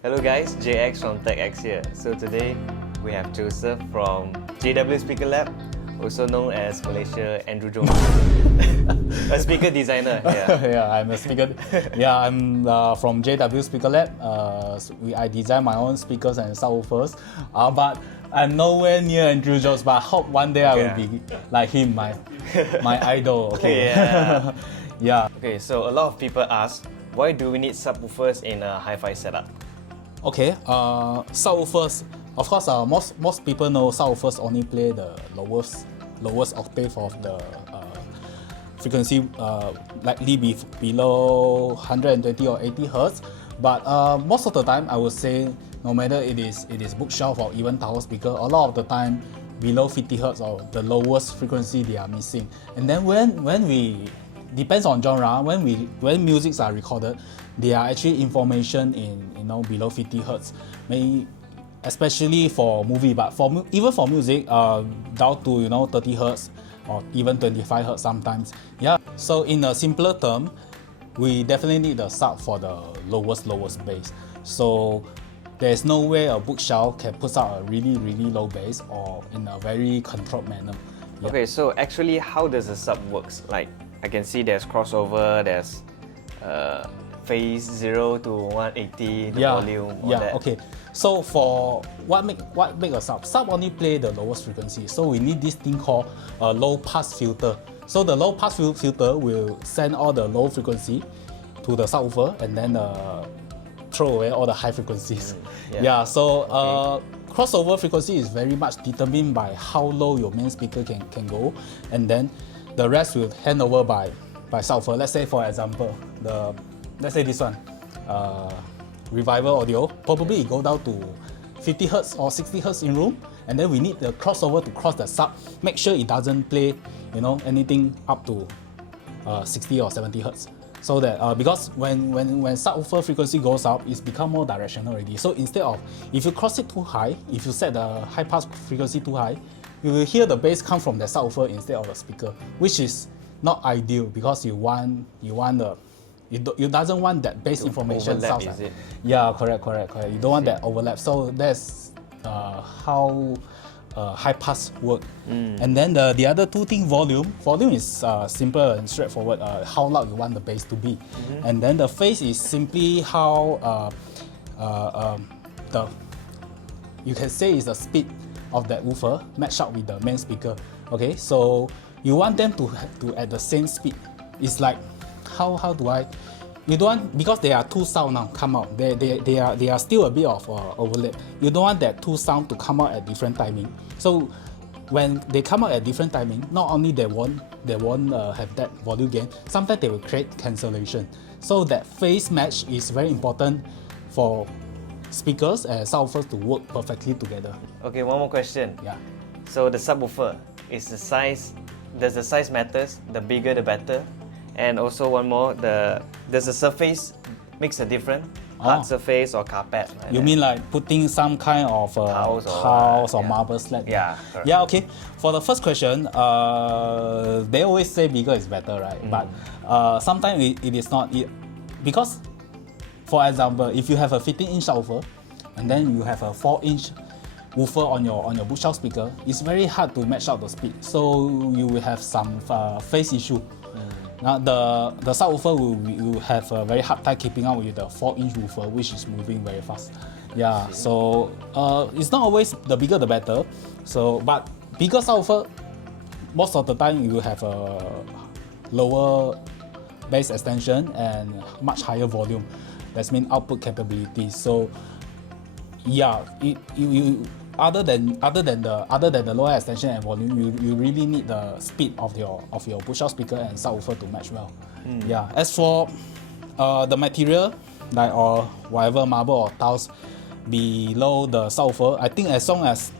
Hello guys, JX from TechX here. So today we have Joseph from JW Speaker Lab, also known as Malaysia Andrew Jones, a speaker designer. Yeah, I'm a speaker. I'm from JW Speaker Lab. I design my own speakers and subwoofers. But I'm nowhere near Andrew Jones. But I hope one day I will be like him, my idol. Okay. Yeah. Yeah. Okay, so a lot of people ask, why do we need subwoofers in a hi-fi setup? Okay. Subwoofers. Of course, most people know subwoofers only play the lowest octave of the frequency, likely below 120 or 80 hertz. But most of the time, I would say, no matter it is bookshelf or even tower speaker, a lot of the time below 50 hertz or the lowest frequency they are missing. And then when we depends on genre, when musics are recorded, there are actually information in below 50 hertz, especially for movie, but even for music, down to 30 hertz or even 25 hertz sometimes. Yeah. So in a simpler term, we definitely need the sub for the lowest bass. So there's no way a bookshelf can put out a really low bass or in a very controlled manner. Yeah. Okay, so actually how does the sub works? Like I can see there's crossover, there's phase 0 to 180, the volume, all that. Okay. So for what make a sub? Sub only play the lowest frequency. So we need this thing called a low pass filter. So the low pass filter will send all the low frequency to the subwoofer and then throw away all the high frequencies. So crossover frequency is very much determined by how low your main speaker can go, and then the rest will hand over by subwoofer. Let's say, for example, let's say this one, Revival Audio, probably it go down to 50 hertz or 60 hertz in room, and then we need the crossover to cross the sub, make sure it doesn't play anything up to 60 or 70 hertz. So that because when subwoofer frequency goes up, it's become more directional already. So instead of, if you cross it too high, if you set the high pass frequency too high, you will hear the bass come from the subwoofer instead of the speaker, which is not ideal because you doesn't want that bass information overlap, sounds. is it? Yeah, correct. You don't want that overlap. So that's how high pass work. And then the other two things, volume is simple and straightforward. How loud you want the bass to be, and then the phase is simply how you can say is the speed of that woofer match up with the main speaker. Okay, so you want them to at the same speed. It's like how do I? You don't want, because there are two sound now come out. They are still a bit of overlap. You don't want that two sound to come out at different timing. So when they come out at different timing, not only they won't have that volume gain. Sometimes they will create cancellation. So that phase match is very important for speakers and subwoofers to work perfectly together. Okay, one more question. Yeah. So the subwoofer, does the size matters? The bigger the better? And also one more, does the surface makes a difference? Hard surface or carpet? You mean like putting some kind of tiles or marble slab? Yeah, correct. Yeah, okay. For the first question, they always say bigger is better, right? But sometimes it is not. Because, for example, if you have a 15-inch subwoofer and then you have a 4-inch woofer on your bookshelf speaker, it's very hard to match out the speed. So you will have some phase issue. Now the subwoofer will have a very hard time keeping up with the 4-inch woofer, which is moving very fast. Yeah, so it's not always the bigger the better. So, but bigger subwoofer, most of the time you have a lower bass extension and much higher volume. That's mean output capability. So yeah, you other than the lower extension and volume, you really need the speed of your bookshelf speaker and subwoofer to match well. Yeah. As for the material, like or whatever marble or tiles below the subwoofer, I think as long as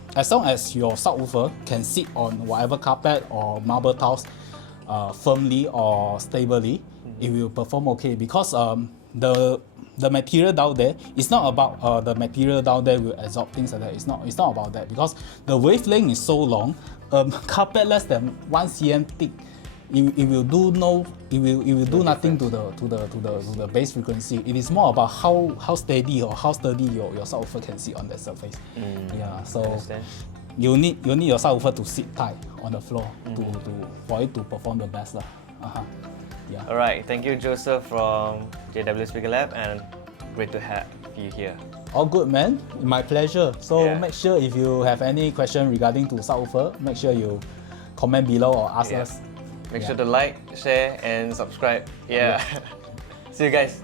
your subwoofer can sit on whatever carpet or marble tiles firmly or stably, it will perform okay, because the material down there, it's not about the material down there will absorb things like that. It's not about that, because the wavelength is so long. Carpet less than 1 cm thick it will do nothing to the bass frequency. It is more about how steady or how sturdy your subwoofer can sit on that surface. Yeah, so Understand. you need your subwoofer to sit tight on the floor for it to perform the best lah. Yeah. All right, thank you, Joseph from JW Speaker Lab, and great to have you here. All good, man. My pleasure. So Yeah. make sure if you have any question regarding to subwoofer, make sure you comment below or ask Yeah. us. Make sure to like, share, and subscribe. Yeah. See you guys.